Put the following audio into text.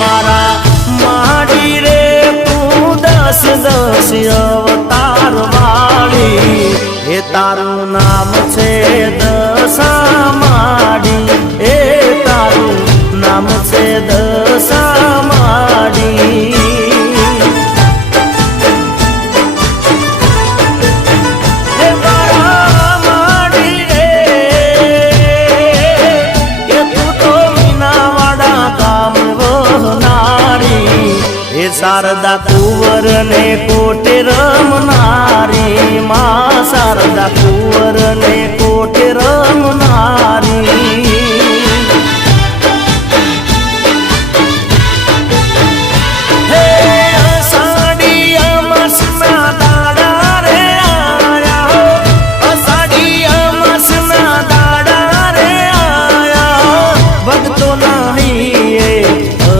મારા માડી રે તું 10 અવતાર વાળી એ તારું નામ છે દશા માડી એ તારું નામ છે દશા માડી शारदा कुंवर ने कोटे रमनारी मां शारदा कुंवर ने कोटे रमनारी।